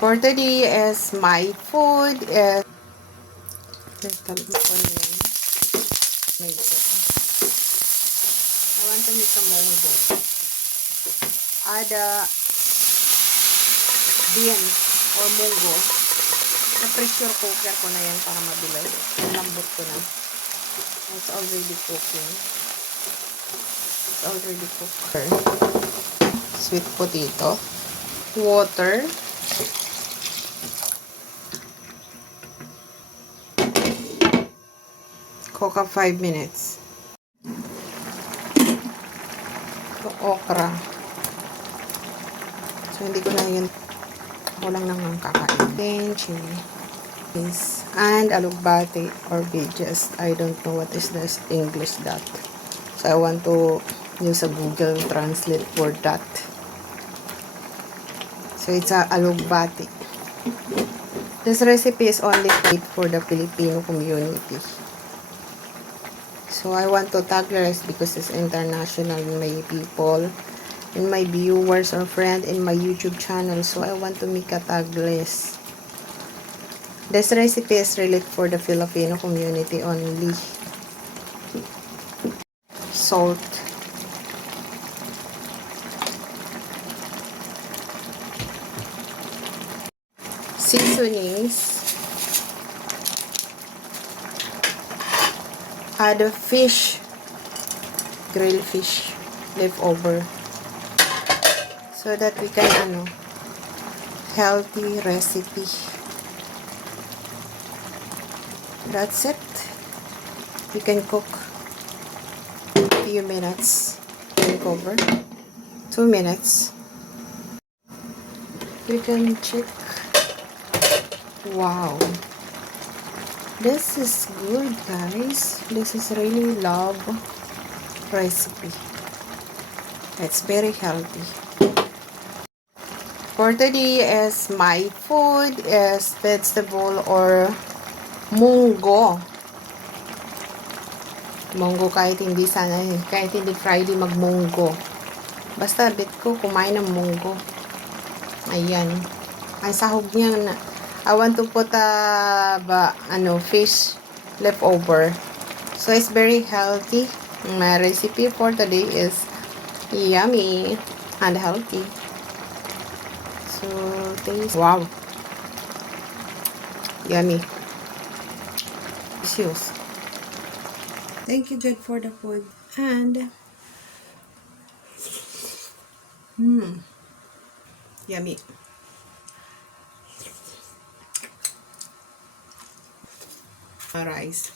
For today is my food is I want to make a mongo. Add beans or mongo. Sa pressure cooker ko na yan para mabilis. Lambot ko na. It's already cooking. It's already cooked. Sweet potato. Water. Cook up 5 minutes. Okra. So, hindi ko na yun. Ako lang naman kakain. Then, chili. And alugbate or veggies. I don't know what is the English that. So, I want to use a Google Translate for that. So, it's a alugbate. This recipe is only made for the Filipino community. So, I want to tagless because it's international in my people, in my viewers or friend in my YouTube channel. So, I want to make a tagless. This recipe is related for the Filipino community only. Salt. Seasonings. Add a fish, grilled fish leftover, so that we can healthy recipe. That's it. You can cook a few minutes. You can cover 2 minutes. You can check. Wow. This is good, guys. This is really love recipe. It's very healthy. For today is my food is vegetable or munggo. Munggo kahit hindi Friday magmunggo. Basta bet ko kumain ng munggo. Ayan. Ang sahog niya na I want to put fish leftover. So it's very healthy. My recipe for today is yummy and healthy. So taste. Wow. Yummy. Delicious. Thank you, God, for the food. And yummy. Rice.